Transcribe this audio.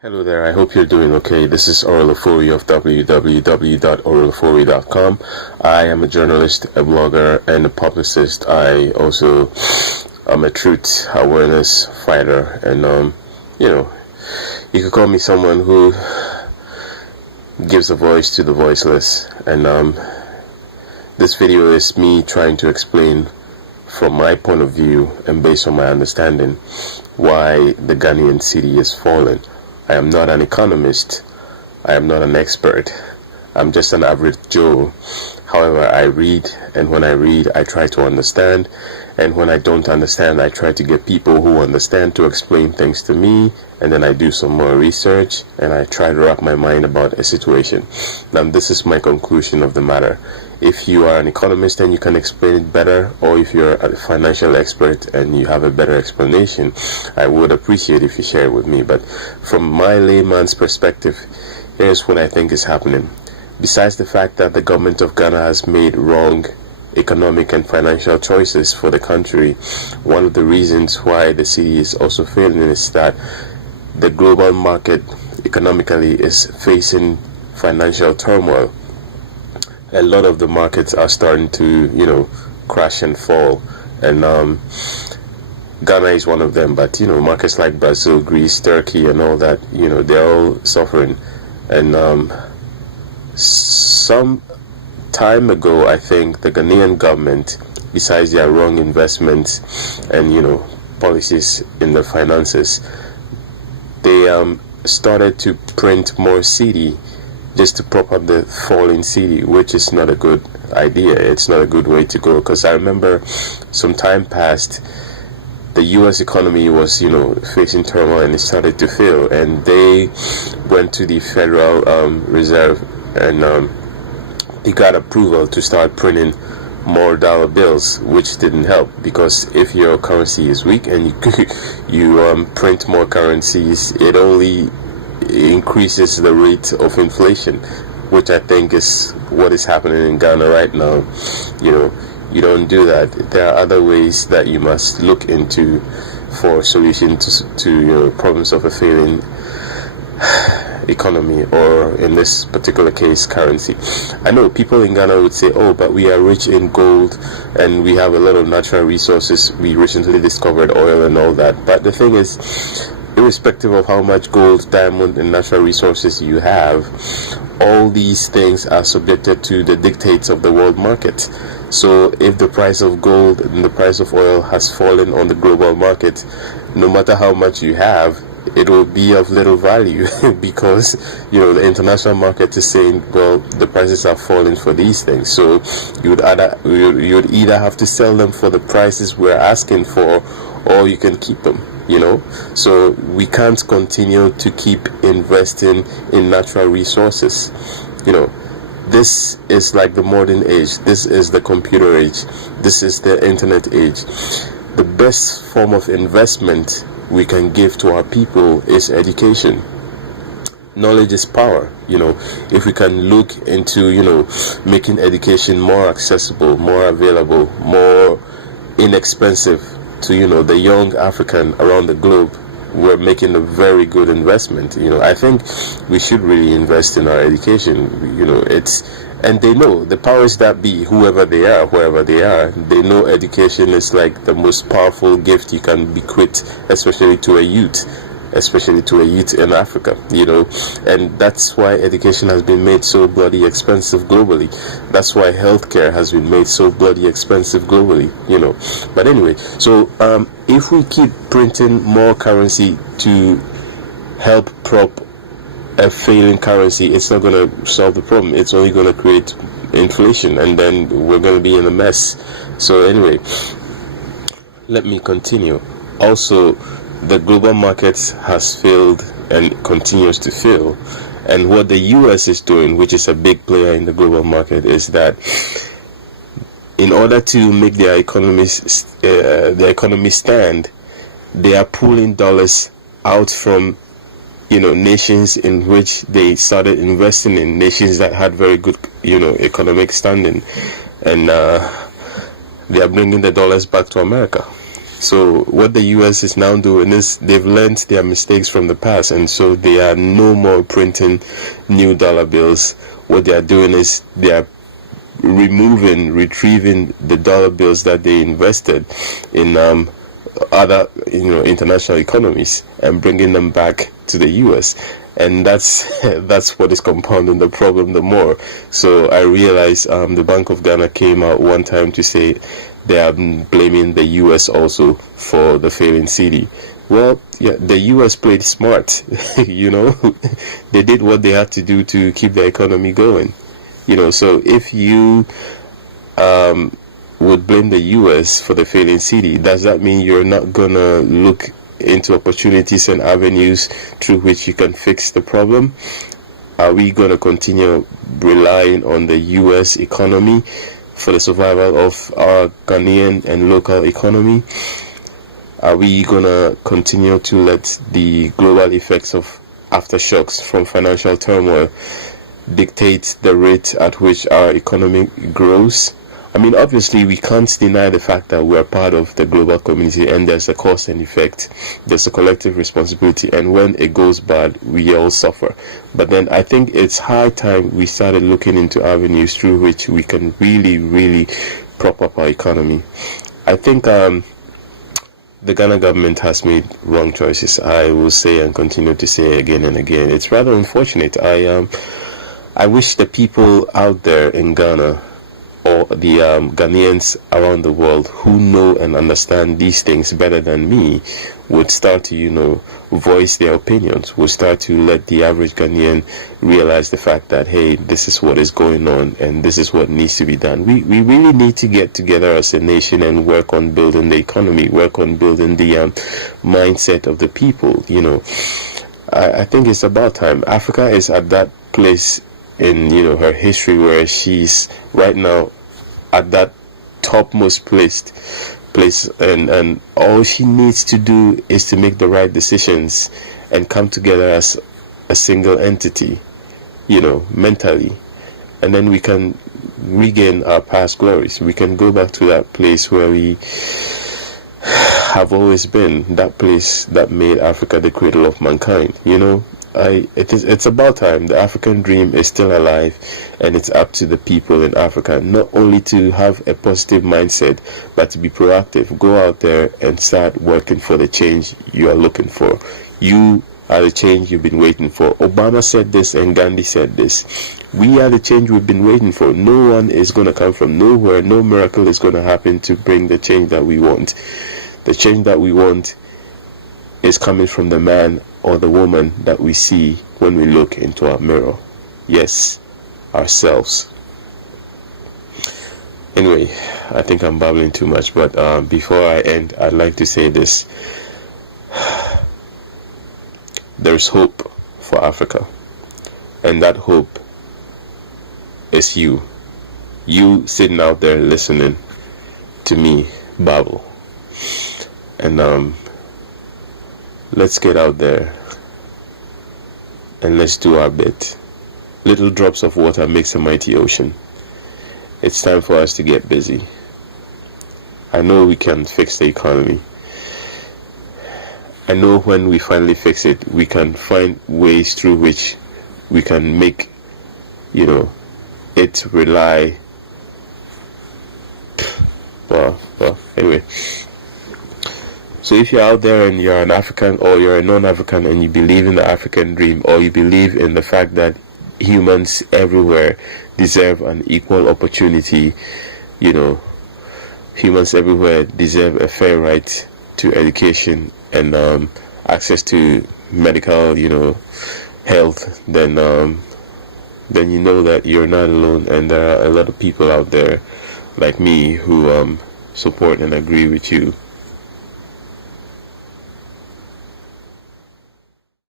Hello there, I hope you're doing okay. This is Orolofori of www.orolofori.com. I am a journalist, a blogger, and a publicist. I also am a truth awareness fighter, and you could call me someone who gives a voice to the voiceless. And this video is me trying to explain from my point of view and based on my understanding why the Ghanaian cedi is falling. I am not an economist. I am not an expert. I'm just an average Joe. However, I read, and when I read, I try to understand. And when I don't understand, I try to get people who understand to explain things to me. And then I do some more research, and I try to wrap my mind about a situation. Now, this is my conclusion of the matter. If you are an economist and you can explain it better, or if you're a financial expert and you have a better explanation, I would appreciate if you share it with me. But from my layman's perspective, here's what I think is happening. Besides the fact that the government of Ghana has made wrong economic and financial choices for the country, one of the reasons why the cedi is also failing is that the global market economically is facing financial turmoil. A lot of the markets are starting to, crash and fall, and Ghana is one of them. But markets like Brazil, Greece, Turkey, and all that, they're all suffering. And some time ago, I think the Ghanaian government, besides their wrong investments and policies in the finances, they started to print more cedi just to prop up the falling cedi, which is not a good idea. It's not a good way to go, because I remember some time past, the U.S. economy was, facing turmoil and it started to fail, and they went to the Federal Reserve and they got approval to start printing more dollar bills, which didn't help, because if your currency is weak and you print more currencies, it only increases the rate of inflation, which I think is what is happening in Ghana right now. You don't do that. There are other ways that you must look into for solutions to problems of a failing economy, or in this particular case, currency. I know people in Ghana would say, oh, but we are rich in gold and we have a lot of natural resources. We recently discovered oil and all that. But the thing is, irrespective of how much gold, diamond, and natural resources you have, all these things are subjected to the dictates of the world market. So if the price of gold and the price of oil has fallen on the global market, no matter how much you have, it will be of little value because the international market is saying, well, the prices are falling for these things, so you'd either have to sell them for the prices we're asking for, or you can keep them. So we can't continue to keep investing in natural resources. This is like the modern age. This is the computer age. This is the internet age. The best form of investment we can give to our people is education. Knowledge is power. If we can look into making education more accessible, more available, more inexpensive to the young African around the globe, we're making a very good investment. I think we should really invest in our education. And they know, the powers that be, whoever they are, wherever they are, they know education is like the most powerful gift you can bequeath, especially to a youth in Africa, and that's why education has been made so bloody expensive globally. That's why healthcare has been made so bloody expensive globally, But anyway, so if we keep printing more currency to help prop a failing currency, it's not going to solve the problem. It's only going to create inflation, and then we're going to be in a mess. So anyway, let me continue. Also, the global market has failed and continues to fail, and what the US is doing, which is a big player in the global market, is that in order to make their economy stand, they are pulling dollars out from nations in which they started investing in, nations that had very good economic standing, and they are bringing the dollars back to America. So what the US is now doing is they've learned their mistakes from the past, and so they are no more printing new dollar bills. What they are doing is they are retrieving the dollar bills that they invested in other international economies and bringing them back to the US, and that's what is compounding the problem the more. So I realized the Bank of Ghana came out one time to say they are blaming the US also for the failing cedi. Well, yeah, the US played smart. They did what they had to do to keep the economy going. So if you would blame the US for the failing cedi, does that mean you're not gonna look into opportunities and avenues through which you can fix the problem? Are we gonna continue relying on the US economy for the survival of our Ghanaian and local economy? Are we gonna continue to let the global effects of aftershocks from financial turmoil dictate the rate at which our economy grows? I mean, obviously, we can't deny the fact that we're part of the global community, and there's a cause and effect. There's a collective responsibility, and when it goes bad, we all suffer. But then I think it's high time we started looking into avenues through which we can really, really prop up our economy. I think the Ghana government has made wrong choices. I will say and continue to say again and again. It's rather unfortunate. I wish the people out there in Ghana, or the Ghanaians around the world who know and understand these things better than me, would start to, voice their opinions, would start to let the average Ghanaian realize the fact that, hey, this is what is going on and this is what needs to be done. We really need to get together as a nation and work on building the economy, work on building the mindset of the people. I think it's about time. Africa is at that place in her history where she's right now at that topmost place, and all she needs to do is to make the right decisions and come together as a single entity, mentally, and then we can regain our past glories. We can go back to that place where we have always been, that place that made Africa the cradle of mankind. It's about time. The African dream is still alive, and it's up to the people in Africa not only to have a positive mindset, but to be proactive. Go out there and start working for the change you are looking for. You are the change you've been waiting for. Obama said this and Gandhi said this. We are the change we've been waiting for. No one is going to come from nowhere. No miracle is going to happen to bring the change that we want. The change that we want is coming from the man or the woman that we see when we look into our mirror. Yes, ourselves. Anyway, I think I'm babbling too much, but before I end, I'd like to say this. There's hope for Africa, and that hope is you. You sitting out there listening to me babble. And let's get out there and let's do our bit. Little drops of water makes a mighty ocean. It's time for us to get busy. I know we can fix the economy. I know when we finally fix it, we can find ways through which we can make, it rely. Well, anyway. So if you're out there and you're an African or you're a non-African and you believe in the African dream, or you believe in the fact that humans everywhere deserve an equal opportunity, humans everywhere deserve a fair right to education and access to medical, health, then you know that you're not alone, and there are a lot of people out there like me who support and agree with you.